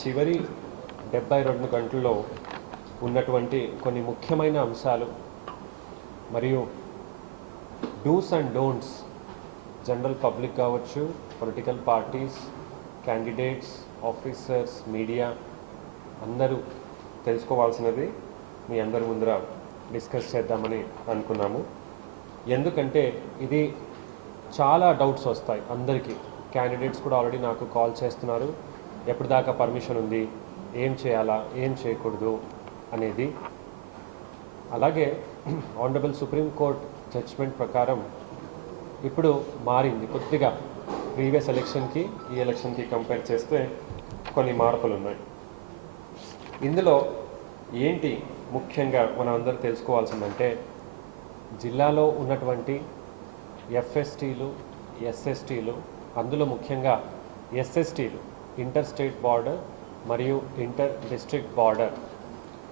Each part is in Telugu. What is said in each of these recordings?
చివరి 72 గంటల్లో ఉన్నటువంటి కొన్ని ముఖ్యమైన అంశాలు మరియు dos and don'ts general public కావచ్చు, political parties, candidates, officers, media అందరూ తెలుసుకోవాల్సినది మీ అందరి ముందర డిస్కస్ చేద్దామని అనుకున్నాము. ఎందుకంటే ఇది చాలా డౌట్స్ వస్తాయి అందరికీ. క్యాండిడేట్స్ కూడా ఆల్రెడీ నాకు కాల్ చేస్తున్నారు, ఎప్పటిదాకా పర్మిషన్ ఉంది, ఏం చేయాలా, ఏం చేయకూడదు అనేది. అలాగే ఆనరబుల్ సుప్రీంకోర్టు జడ్జ్మెంట్ ప్రకారం ఇప్పుడు మారింది కొద్దిగా. ప్రీవియస్ ఎలక్షన్కి ఈ ఎలక్షన్కి కంపేర్ చేస్తే కొన్ని మార్పులు ఉన్నాయి. ఇందులో ఏంటి ముఖ్యంగా మనం అందరూ తెలుసుకోవాల్సిందంటే, జిల్లాలో ఉన్నటువంటి ఎఫ్ఎస్టీలు, ఎస్ఎస్టీలు, అందులో ముఖ్యంగా ఎస్ఎస్టీలు ఇంటర్ స్టేట్ బార్డర్ మరియు ఇంటర్ డిస్ట్రిక్ట్ బార్డర్,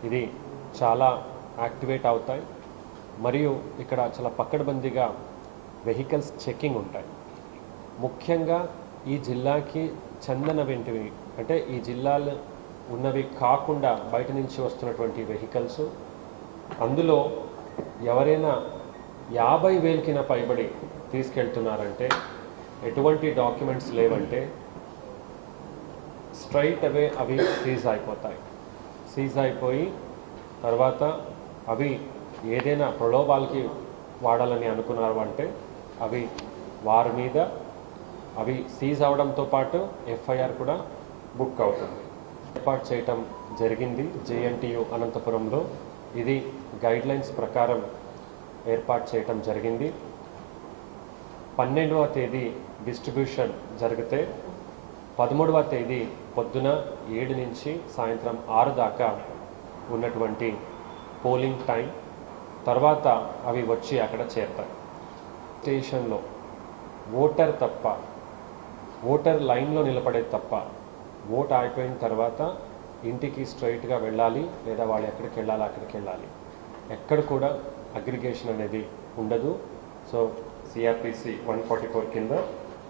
ఇది చాలా యాక్టివేట్ అవుతాయి. మరియు ఇక్కడ చాలా పకడ్బందీగా వెహికల్స్ చెకింగ్ ఉంటాయి. ముఖ్యంగా ఈ జిల్లాకి చెందనవేంటివి అంటే ఈ జిల్లాలో ఉన్నవి కాకుండా బయట నుంచి వస్తున్నటువంటి వెహికల్స్, అందులో ఎవరైనా 50,000కి పైబడి తీసుకెళ్తున్నారంటే, ఎటువంటి డాక్యుమెంట్స్ లేవంటే స్ట్రైట్ అవే అవి సీజ్ అయిపోతాయి. సీజ్ అయిపోయి తర్వాత అవి ఏదైనా ప్రలోభాలకి వాడాలని అనుకున్నారు అంటే అవి వారి మీద అవి సీజ్ అవడంతో పాటు ఎఫ్ఐఆర్ కూడా బుక్ అవుతుంది. ఏర్పాటు చేయటం జరిగింది జేఎన్టీయు అనంతపురంలో. ఇది గైడ్లైన్స్ ప్రకారం ఏర్పాటు చేయటం జరిగింది. 12వ తేదీ డిస్ట్రిబ్యూషన్ జరిగితే 13వ తేదీ పొద్దున 7 నుంచి సాయంత్రం 6 దాకా ఉన్నటువంటి పోలింగ్ టైం. తర్వాత అవి వచ్చి అక్కడ చేరుతాయి. స్టేషన్లో ఓటర్ లైన్లో నిలబడేది తప్ప, ఓట్ అయిపోయిన తర్వాత ఇంటికి స్ట్రైట్గా వెళ్ళాలి, లేదా వాళ్ళు ఎక్కడికి వెళ్ళాలి అక్కడికి వెళ్ళాలి. ఎక్కడ కూడా అగ్రిగేషన్ అనేది ఉండదు. సో సిఆర్పిసి 144 కింద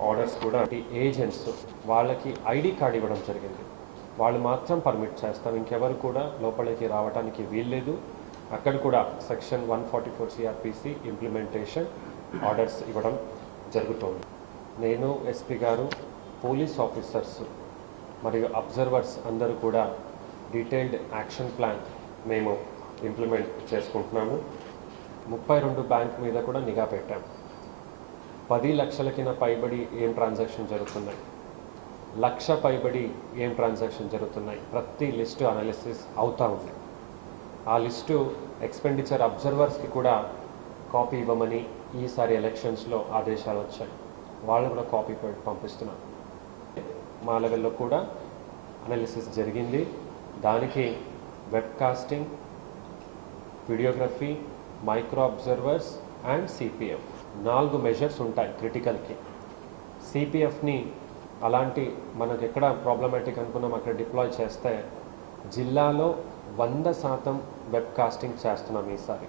ఆర్డర్స్ కూడా ఏజెంట్స్ వాళ్ళకి ఐడి కార్డు ఇవ్వడం జరిగింది. వాళ్ళు మాత్రం పర్మిట్ చేస్తాం, ఇంకెవరు కూడా లోపలికి రావడానికి వీల్లేదు. అక్కడ కూడా సెక్షన్ 144 సిఆర్పిసి ఇంప్లిమెంటేషన్ ఆర్డర్స్ ఇవ్వడం జరుగుతుంది. నేను, ఎస్పీ గారు, పోలీస్ ఆఫీసర్స్ మరియు అబ్జర్వర్స్ అందరూ కూడా డీటెయిల్డ్ యాక్షన్ ప్లాన్ మేము ఇంప్లిమెంట్ చేసుకుంటున్నాము. 32 బ్యాంక్ మీద కూడా నిఘా పెట్టాం. 10 లక్షలకి పైబడి ఏం ట్రాన్సాక్షన్ జరుగుతున్నాయి, 1,00,000 పైబడి ఏం ట్రాన్సాక్షన్ జరుగుతున్నాయి, ప్రతి లిస్టు అనాలిసిస్ అవుతూ ఉంది. ఆ లిస్టు ఎక్స్పెండిచర్ అబ్జర్వర్స్కి కూడా కాపీ ఇవ్వమని ఈసారి ఎలక్షన్స్లో ఆదేశాలు వచ్చాయి. వాళ్ళు కూడా కాపీ పంపిస్తున్నాం. మా లెవెల్లో కూడా అనాలిసిస్ జరిగింది. దానికి webcasting, videography, micro observers and CPF 4 measures ఉంటాయి క్రిటికల్కి. సిపిఎఫ్ని అలాంటి మనకు ఎక్కడ ప్రాబ్లమాటిక్ అనుకున్నాం అక్కడ డిప్లాయ్ చేస్తే జిల్లాలో 100% వెబ్కాస్టింగ్ చేస్తున్నాం ఈసారి.